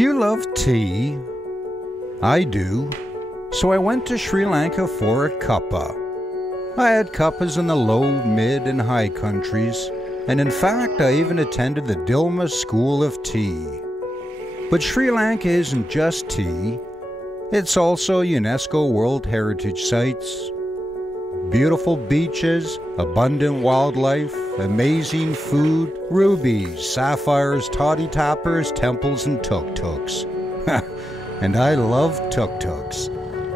Do you love tea? I do. So I went to Sri Lanka for a cuppa. I had cuppas in the low, mid, and high countries, and in fact I even attended the Dilmah School of Tea. But Sri Lanka isn't just tea, it's also UNESCO World Heritage Sites, beautiful beaches, abundant wildlife, amazing food, rubies, sapphires, toddy tappers, temples, and tuk-tuks. And I love tuk-tuks.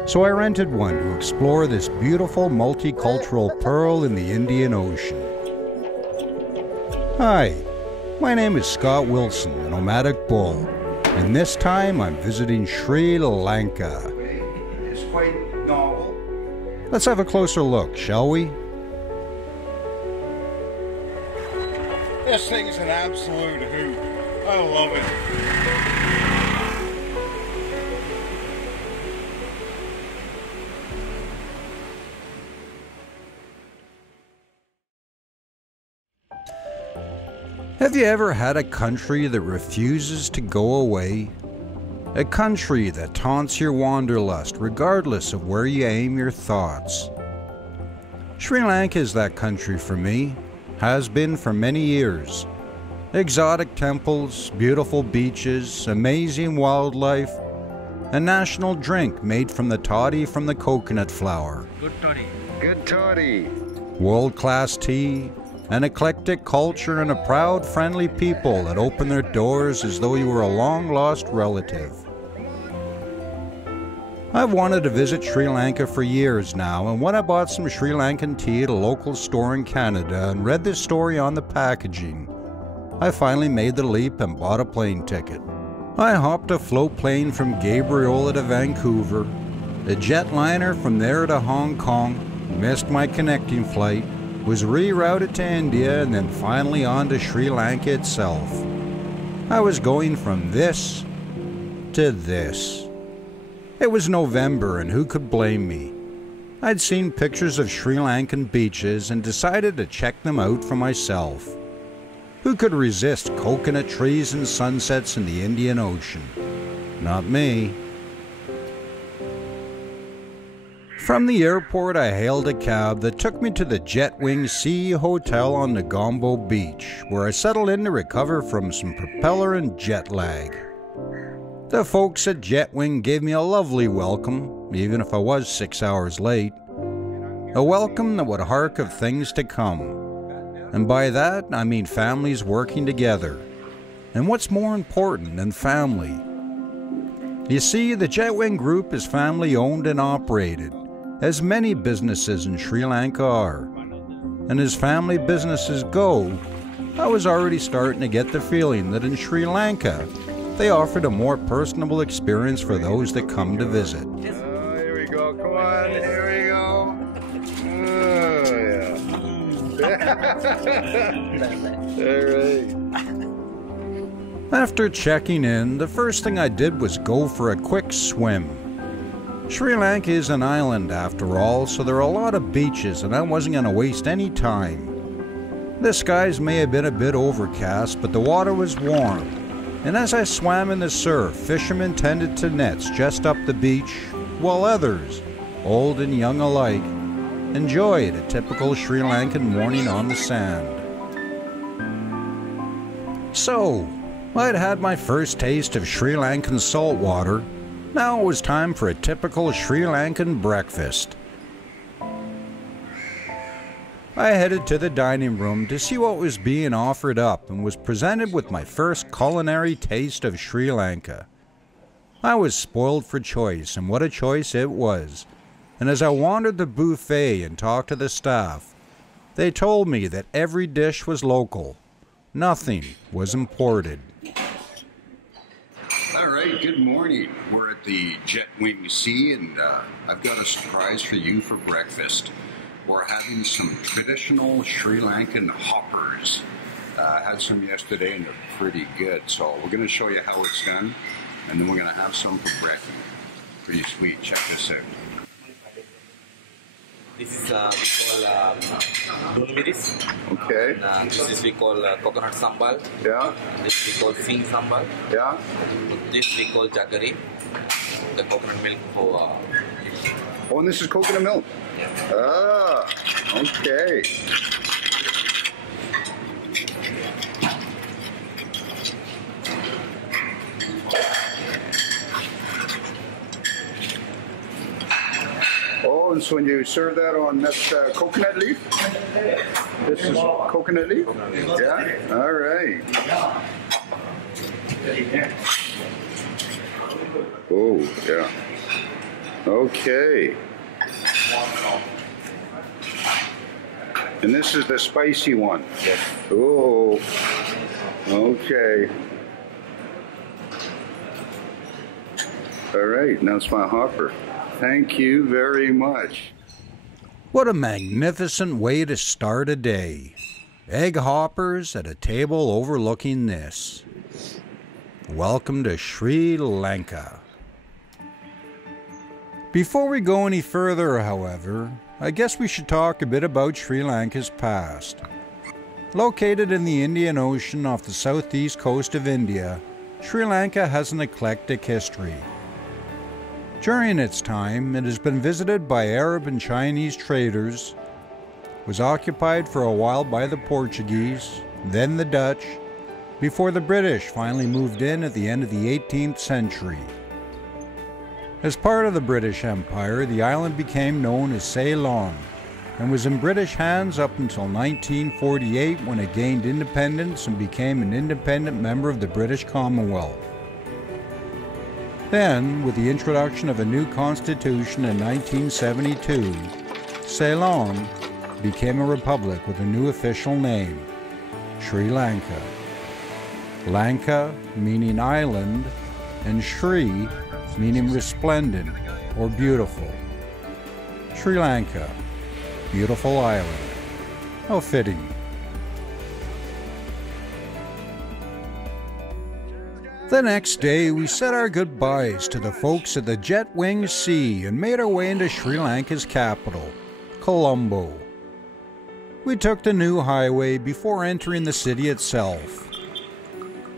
So I rented one to explore this beautiful multicultural pearl in the Indian Ocean. Hi, my name is Scott Wilson, a nomadic bull, and this time I'm visiting Sri Lanka. It's quite novel. Let's have a closer look, shall we? This thing's an absolute hoot. I love it. Have you ever had a country that refuses to go away? A country that taunts your wanderlust regardless of where you aim your thoughts. Sri Lanka is that country for me, has been for many years. Exotic temples, beautiful beaches, amazing wildlife, a national drink made from the toddy from the coconut flower. Good toddy. Good toddy. World-class tea, an eclectic culture, and a proud, friendly people that open their doors as though you were a long-lost relative. I've wanted to visit Sri Lanka for years now, and when I bought some Sri Lankan tea at a local store in Canada and read this story on the packaging, I finally made the leap and bought a plane ticket. I hopped a float plane from Gabriola to Vancouver, a jetliner from there to Hong Kong, missed my connecting flight, was rerouted to India, and then finally on to Sri Lanka itself. I was going from this to this. It was November, and who could blame me? I'd seen pictures of Sri Lankan beaches and decided to check them out for myself. Who could resist coconut trees and sunsets in the Indian Ocean? Not me. From the airport, I hailed a cab that took me to the Jetwing Sea Hotel on Negombo Beach, where I settled in to recover from some propeller and jet lag. The folks at Jetwing gave me a lovely welcome, even if I was 6 hours late. A welcome that would hark of things to come. And by that, I mean families working together. And what's more important than family? You see, the Jetwing Group is family owned and operated, as many businesses in Sri Lanka are. And as family businesses go, I was already starting to get the feeling that in Sri Lanka, they offered a more personable experience for those that come to visit. Oh, here we go. Come on. Here we go. Oh, yeah. All right. After checking in, the first thing I did was go for a quick swim. Sri Lanka is an island after all, so there are a lot of beaches, and I wasn't going to waste any time. The skies may have been a bit overcast, but the water was warm. And as I swam in the surf, fishermen tended to nets just up the beach, while others, old and young alike, enjoyed a typical Sri Lankan morning on the sand. So, I'd had my first taste of Sri Lankan salt water. Now it was time for a typical Sri Lankan breakfast. I headed to the dining room to see what was being offered up and was presented with my first culinary taste of Sri Lanka. I was spoiled for choice, and what a choice it was. And as I wandered the buffet and talked to the staff, they told me that every dish was local. Nothing was imported. All right, good morning. We're at the Jetwing Sea, and I've got a surprise for you for breakfast. We're having some traditional Sri Lankan hoppers. I had some yesterday and they're pretty good. So we're going to show you how it's done, and then we're going to have some for breakfast. Pretty sweet. Check this out. This is we call Nomadic. Okay. This is we call coconut sambal. Yeah. This we call sing sambal. Yeah. This we call jaggery. The coconut milk for. Oh, and this is coconut milk. Yeah. Ah. Okay. Oh, and so when you serve that on that's coconut leaf? This is coconut leaf? Yeah? All right. Oh, yeah. Okay. And this is the spicy one? Yes. Oh, okay. All right, now it's my hopper. Thank you very much. What a magnificent way to start a day. Egg hoppers at a table overlooking this. Welcome to Sri Lanka. Before we go any further, however, I guess we should talk a bit about Sri Lanka's past. Located in the Indian Ocean off the southeast coast of India, Sri Lanka has an eclectic history. During its time, it has been visited by Arab and Chinese traders, was occupied for a while by the Portuguese, then the Dutch, before the British finally moved in at the end of the 18th century. As part of the British Empire, the island became known as Ceylon and was in British hands up until 1948 when it gained independence and became an independent member of the British Commonwealth. Then, with the introduction of a new constitution in 1972, Ceylon became a republic with a new official name, Sri Lanka. Lanka meaning island, and Sri meaning resplendent or beautiful. Sri Lanka, beautiful island. How fitting. The next day, we said our goodbyes to the folks at the Jetwing Sea and made our way into Sri Lanka's capital, Colombo. We took the new highway before entering the city itself.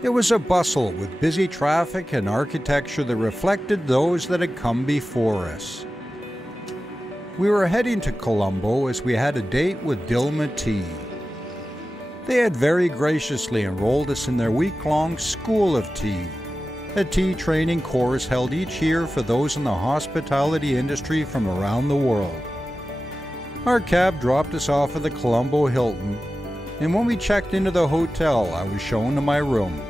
It was a bustle with busy traffic and architecture that reflected those that had come before us. We were heading to Colombo as we had a date with Dilmah Tea. They had very graciously enrolled us in their week-long School of Tea, a tea training course held each year for those in the hospitality industry from around the world. Our cab dropped us off at the Colombo Hilton, and when we checked into the hotel, I was shown to my room.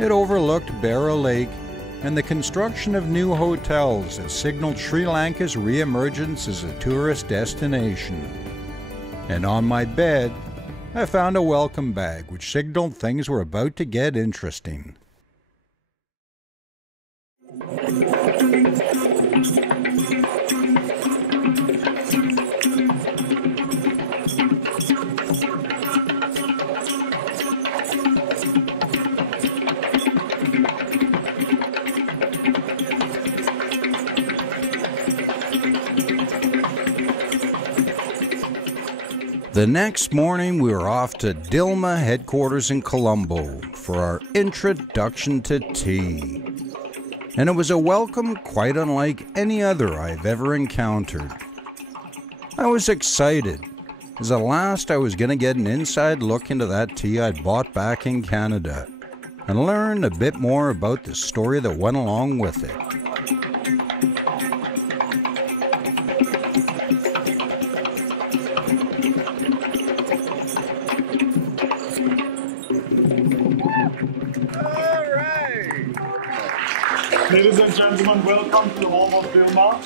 It overlooked Barra Lake and the construction of new hotels that signaled Sri Lanka's re-emergence as a tourist destination. And on my bed, I found a welcome bag which signaled things were about to get interesting. The next morning, we were off to Dilmah headquarters in Colombo for our introduction to tea. And it was a welcome quite unlike any other I've ever encountered. I was excited, as at last I was going to get an inside look into that tea I'd bought back in Canada, and learn a bit more about the story that went along with it. Ladies and gentlemen, welcome to the home of Dilmah.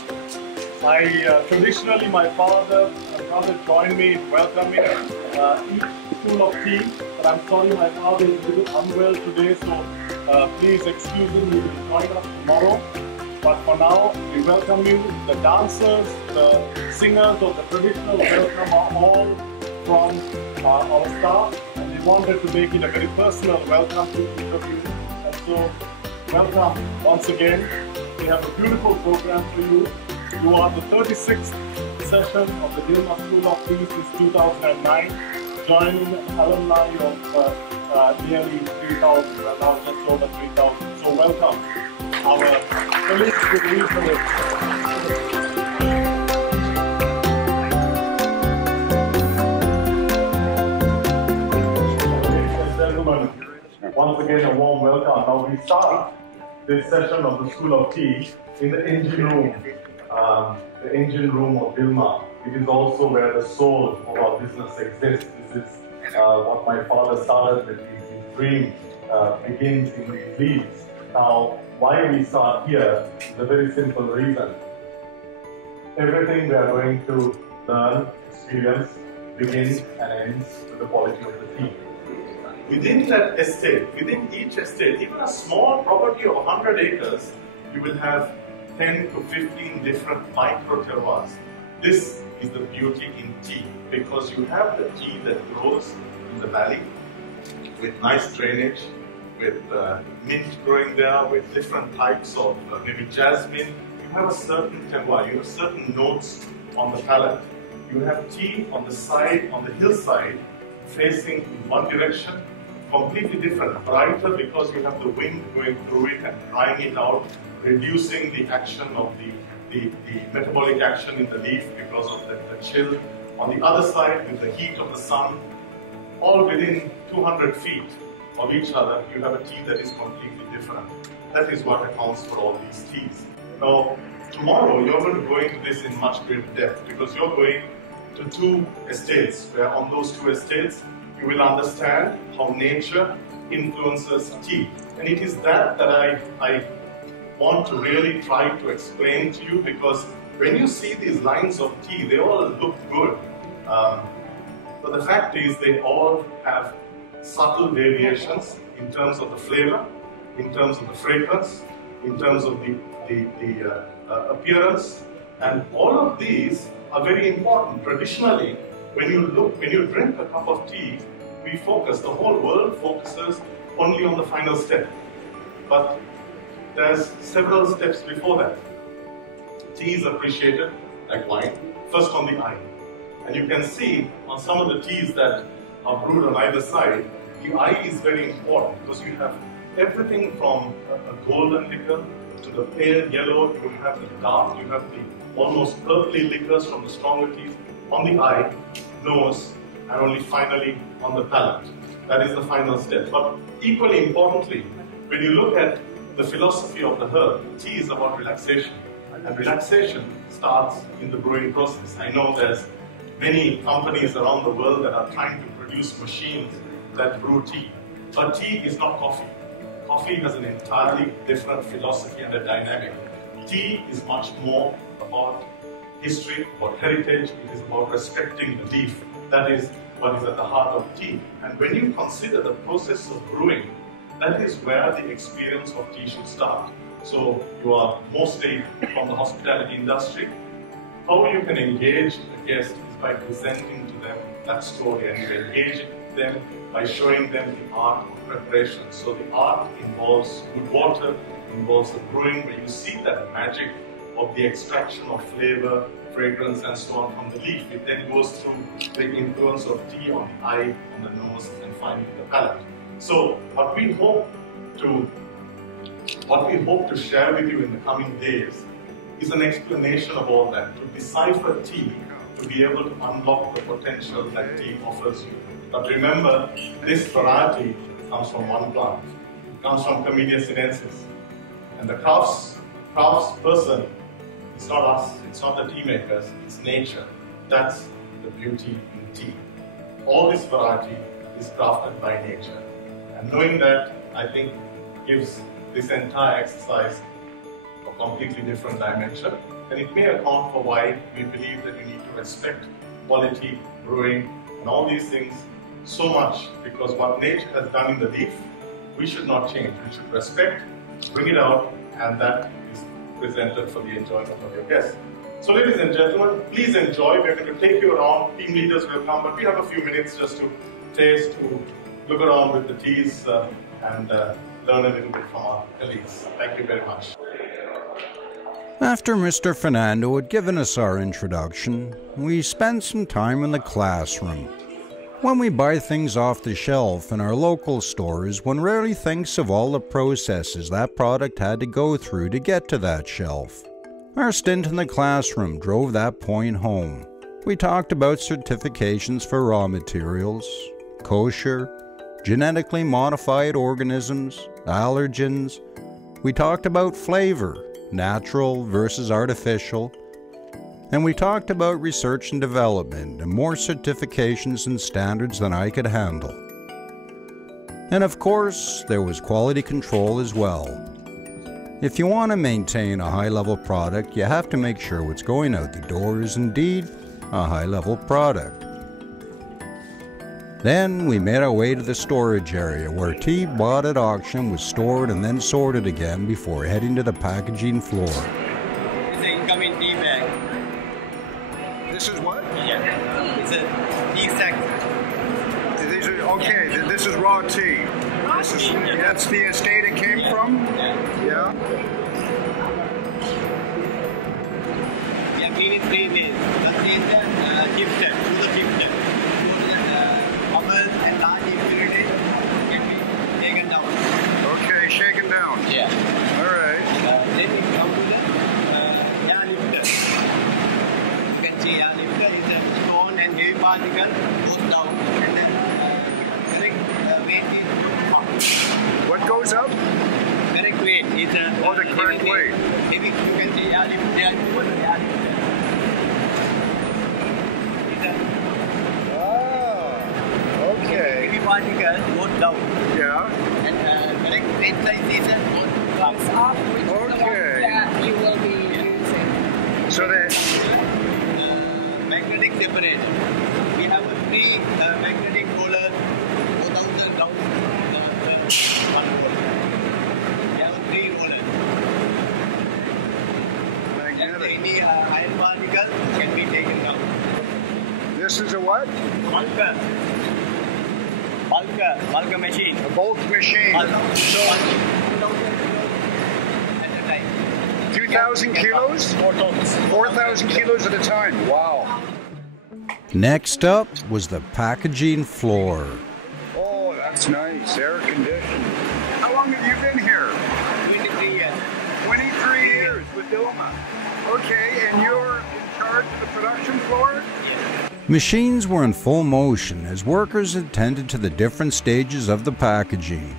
Traditionally, my father and brother joined me in welcoming each School of Tea. But I'm sorry, my father is a little unwell today, so please excuse him. He will join us tomorrow. But for now, we welcome you. The dancers, the singers of the traditional welcome are all from our staff, and we wanted to make it a very personal welcome to each of you. And so, welcome once again. We have a beautiful program for you. You are the 36th session of the Dilmah School of Tea since 2009, joining alumni of nearly 3,000, now just over 3,000. So welcome our colleagues with Ladies and gentlemen, once again a warm welcome. Now we start this session of the School of Tea in the engine room. The engine room of Dilmah. It is also where the soul of our business exists. This is what my father started with. His dream begins in these leaves. Now, why we start here is a very simple reason. Everything we are going to learn, experience, begins and ends with the quality of the tea. Within that estate, within each estate, even a small property of 100 acres, you will have 10 to 15 different micro terroirs. This is the beauty in tea, because you have the tea that grows in the valley with nice drainage, with mint growing there, with different types of maybe jasmine. You have a certain terroir, you have certain notes on the palate. You have tea on the side, on the hillside, facing in one direction, completely different, brighter because you have the wind going through it and drying it out, reducing the action of the metabolic action in the leaf because of the chill. On the other side, with the heat of the sun, all within 200 feet of each other, you have a tea that is completely different. That is what accounts for all these teas. Now, tomorrow you're going to go into this in much greater depth because you're going to 2 estates, where on those 2 estates, you will understand how nature influences tea. And it is that I want to really try to explain to you, because when you see these lines of tea, they all look good. But the fact is they all have subtle variations in terms of the flavor, in terms of the fragrance, in terms of the appearance, and all of these are very important. Traditionally, when you drink a cup of tea, the whole world focuses only on the final step. But there's several steps before that. Tea is appreciated like wine, first on the eye. And you can see on some of the teas that are brewed on either side, the eye is very important because you have everything from a golden liquor to the pale yellow, you have the dark, you have the almost purpley liquors from the stronger teas on the eye, nose, and only finally on the palate. That is the final step. But equally importantly, when you look at the philosophy of the herb, tea is about relaxation. And relaxation starts in the brewing process. I know there's many companies around the world that are trying to produce machines that brew tea. But tea is not coffee. Coffee has an entirely different philosophy and a dynamic. Tea is much more about history, about heritage. It is about respecting the leaf. That is what is at the heart of tea. And when you consider the process of brewing, that is where the experience of tea should start. So you are mostly from the hospitality industry. How you can engage a guest is by presenting to them that story, and you engage them by showing them the art of preparation. So the art involves good water, involves the brewing, where you see that magic of the extraction of flavor, fragrance, and so on from the leaf. It then goes through the influence of tea on the eye, on the nose, and finally the palate. So what we hope to share with you in the coming days is an explanation of all that, to decipher tea, to be able to unlock the potential that tea offers you. But remember, this variety comes from one plant. It comes from Camellia sinensis. And the crafts person, it's not us, it's not the tea makers, it's nature. That's the beauty in tea. All this variety is crafted by nature. And knowing that, I think, gives this entire exercise a completely different dimension. And it may account for why we believe that you need to respect quality, brewing, and all these things so much, because what nature has done in the leaf, we should not change. We should respect, bring it out, and that is presented for the enjoyment of your guests. So ladies and gentlemen, please enjoy. We're going to take you around. Team leaders will come, but we have a few minutes just to taste, to look around with the teas and learn a little bit from our colleagues. Thank you very much. After Mr. Fernando had given us our introduction, we spent some time in the classroom. When we buy things off the shelf in our local stores, one rarely thinks of all the processes that product had to go through to get to that shelf. Our stint in the classroom drove that point home. We talked about certifications for raw materials, kosher, genetically modified organisms, allergens. We talked about flavor, natural versus artificial, and we talked about research and development and more certifications and standards than I could handle. And of course, there was quality control as well. If you want to maintain a high-level product, you have to make sure what's going out the door is indeed a high-level product. Then we made our way to the storage area where tea bought at auction was stored and then sorted again before heading to the packaging floor. It's an incoming tea bag. This is what? Yeah. It's a tea sack. These are, okay, this is raw tea. That's the estate it came from? Yeah. Yeah, clean it 3 days. That is the chipset, to the chipset. Bubbles and large impurity can be taken down. Okay, shaken down. Yeah. All right. Then we come to the air lifter. You can see air lifter is a stone and heavy particle goes down and then correct weight is up. What goes up? Correct weight is the correct weight. Heavy, you can see air lifter, air lifter. Okay. Heavy particle goes down. Yeah. And correct weight size is Goes up, which is the one that you will be using. So that magnetic separator. We have a 3 magnetic roller, 4,000 round 1 roller. We have a 3 rollers. magnetic. Any iron particle can be taken down. This is a what? Bulker machine. A bulk machine. So 2,000 kilos? 4,000 kilos at a time. Wow. Next up was the packaging floor. Oh, that's nice. Air conditioned. How long have you been here? 23 years. 23 years with Dilmah. Okay, and you're in charge of the production floor? Machines were in full motion as workers attended to the different stages of the packaging.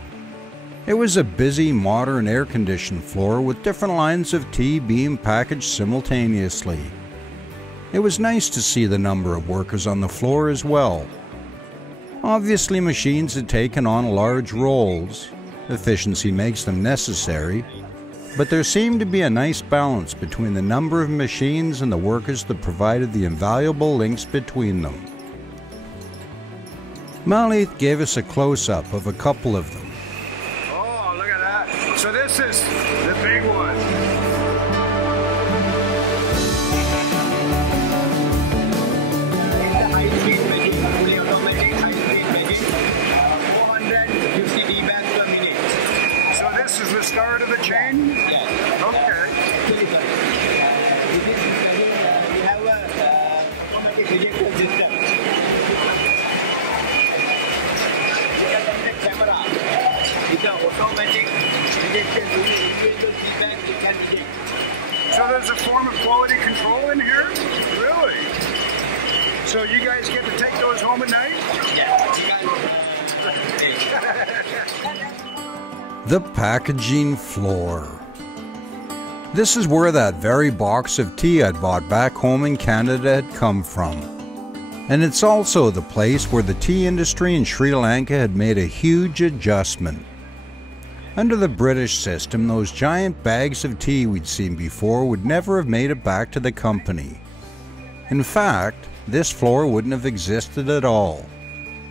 It was a busy, modern air-conditioned floor with different lines of tea being packaged simultaneously. It was nice to see the number of workers on the floor as well. Obviously, machines had taken on large roles. Efficiency makes them necessary, but there seemed to be a nice balance between the number of machines and the workers that provided the invaluable links between them. Malith gave us a close-up of a couple of them. Oh, look at that. So this is the big one. It's a high-speed machine, fully automatic high-speed machine. 450 tea bags per minute. So this is the start of the chain? Yes. Okay. Actually, sorry. This is machine, we have a automatic rejection system. Camera. It's an automatic rejection. When you increase the feedback, it can reject. So there's a form of quality control in here? Really? So you guys get to take those home at night? Yeah. The packaging floor. This is where that very box of tea I'd bought back home in Canada had come from. And it's also the place where the tea industry in Sri Lanka had made a huge adjustment. Under the British system, those giant bags of tea we'd seen before would never have made it back to the company. In fact, this floor wouldn't have existed at all,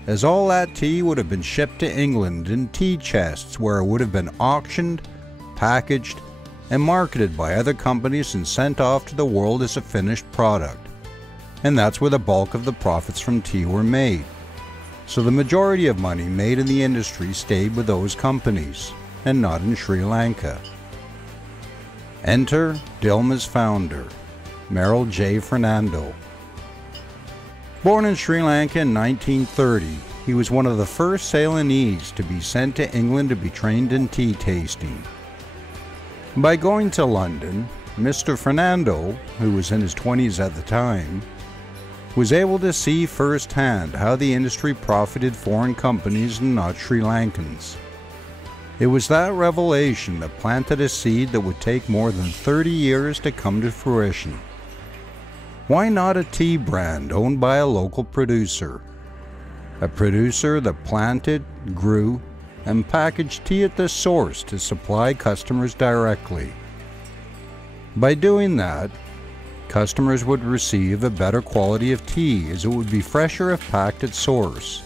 as all that tea would have been shipped to England in tea chests where it would have been auctioned, packaged, and marketed by other companies and sent off to the world as a finished product. And that's where the bulk of the profits from tea were made. So the majority of money made in the industry stayed with those companies, and not in Sri Lanka. Enter Dilmah's founder, Merrill J. Fernando. Born in Sri Lanka in 1930, he was one of the first Ceylonese to be sent to England to be trained in tea tasting. By going to London, Mr. Fernando, who was in his 20s at the time, was able to see firsthand how the industry profited foreign companies and not Sri Lankans. It was that revelation that planted a seed that would take more than 30 years to come to fruition. Why not a tea brand owned by a local producer? A producer that planted, grew, and packaged tea at the source to supply customers directly. By doing that, customers would receive a better quality of tea as it would be fresher if packed at source.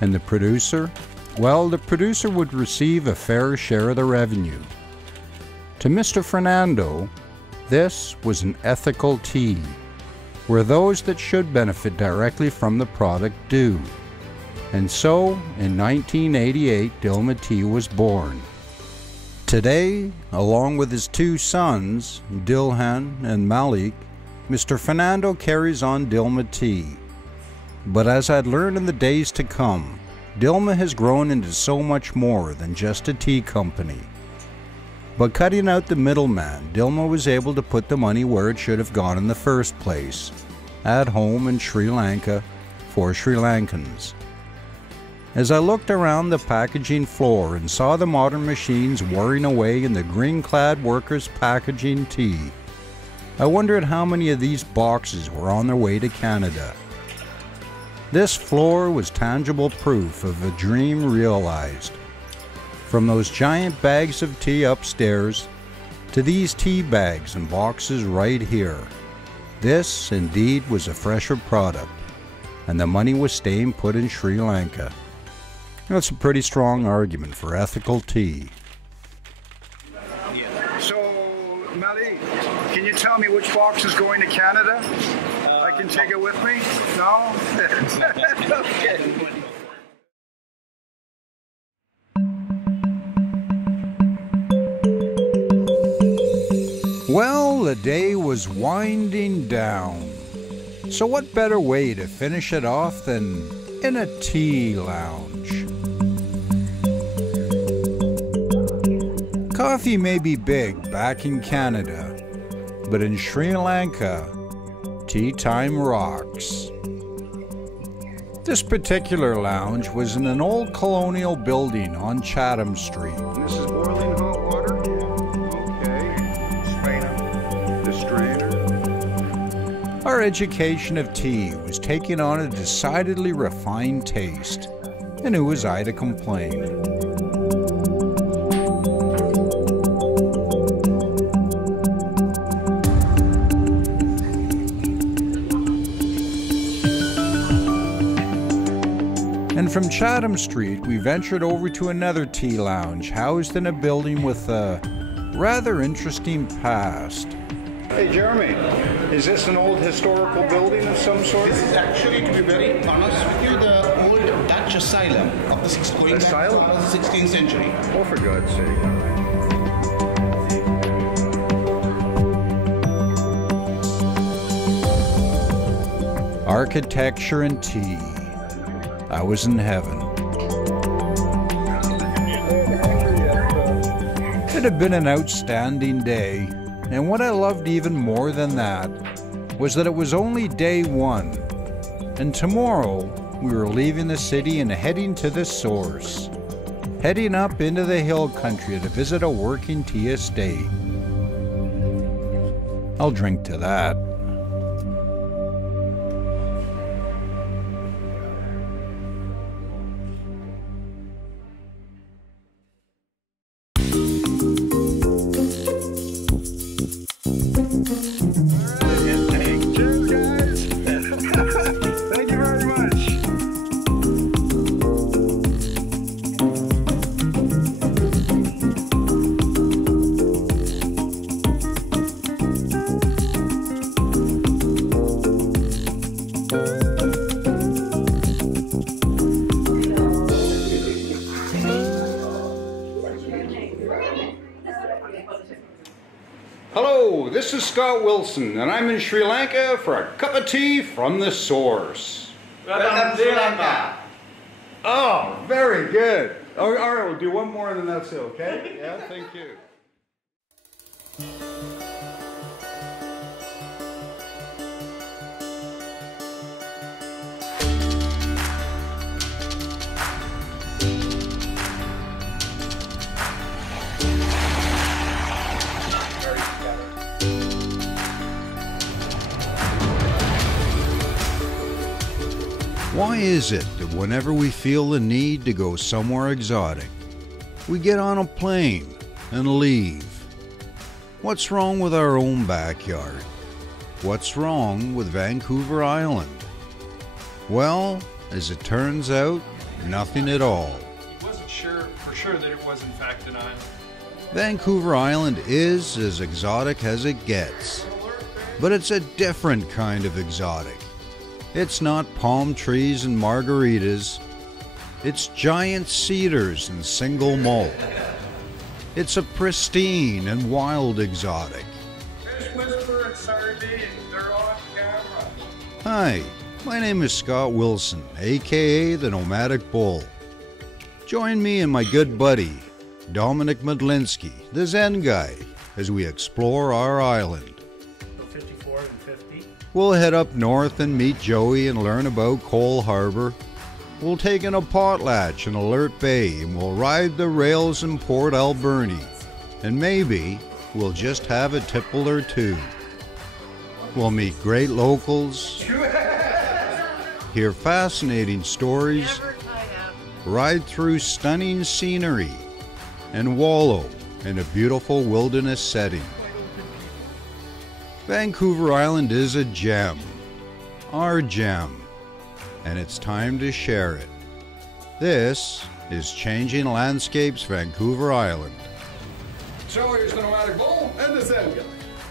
And the producer? Well, the producer would receive a fair share of the revenue. To Mr. Fernando, this was an ethical tea, where those that should benefit directly from the product do. And so, in 1988, Dilmah Tea was born. Today, along with his two sons, Dilhan and Malik, Mr. Fernando carries on Dilmah Tea. But as I'd learned in the days to come, Dilmah has grown into so much more than just a tea company. By cutting out the middleman, Dilmah was able to put the money where it should have gone in the first place, at home in Sri Lanka for Sri Lankans. As I looked around the packaging floor and saw the modern machines whirring away and the green-clad workers packaging tea, I wondered how many of these boxes were on their way to Canada. This floor was tangible proof of a dream realized. From those giant bags of tea upstairs to these tea bags and boxes right here, this indeed was a fresher product, and the money was staying put in Sri Lanka. That's a pretty strong argument for ethical tea. So, Mali, can you tell me which box is going to Canada? I can take it with me? No? Okay. Well, the day was winding down. So what better way to finish it off than in a tea lounge? Coffee may be big back in Canada, but in Sri Lanka, tea time rocks. This particular lounge was in an old colonial building on Chatham Street. This is boiling hot water? Okay. Strainer. The strainer. Our education of tea was taking on a decidedly refined taste, and who was I to complain? And from Chatham Street, we ventured over to another tea lounge housed in a building with a rather interesting past. Hey, Jeremy, is this an old historical building of some sort? This is actually, to be very honest with you, the old Dutch asylum of the going back to the 16th century. Oh, for God's sake. Architecture and tea. I was in heaven. It had been an outstanding day, and what I loved even more than that was that it was only day one, and tomorrow we were leaving the city and heading to the source, heading up into the hill country to visit a working tea estate. I'll drink to that. Scott Wilson, and I'm in Sri Lanka for a cup of tea from the source. Welcome to Sri Lanka. Oh, very good. Oh, all right, we'll do one more and then that's it, okay? Yeah, thank you. Why is it that whenever we feel the need to go somewhere exotic, we get on a plane and leave? What's wrong with our own backyard? What's wrong with Vancouver Island? Well, as it turns out, nothing at all. He wasn't sure for sure that it was in fact an island. Vancouver Island is as exotic as it gets, but it's a different kind of exotic. It's not palm trees and margaritas. It's giant cedars and single malt. It's a pristine and wild exotic. Fish whisper and sardines, they're on camera. Hi, my name is Scott Wilson, aka the Nomadic Bull. Join me and my good buddy, Dominic Medlinski, the Zen guy, as we explore our island. 54 and 50. We'll head up north and meet Joey and learn about Cole Harbor. We'll take in a potlatch in Alert Bay and we'll ride the rails in Port Alberni. And maybe we'll just have a tipple or two. We'll meet great locals, hear fascinating stories, ride through stunning scenery, and wallow in a beautiful wilderness setting. Vancouver Island is a gem, our gem, and it's time to share it. This is Changing Landscapes Vancouver Island. So here's the Nomadic Bull and the Zen guy.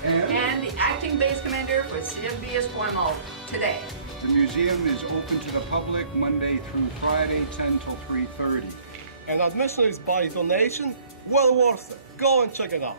And the acting base commander for CFB Esquimalt today. The museum is open to the public Monday through Friday, 10 till 3:30. And admission is by donation. Well worth it. Go and check it out.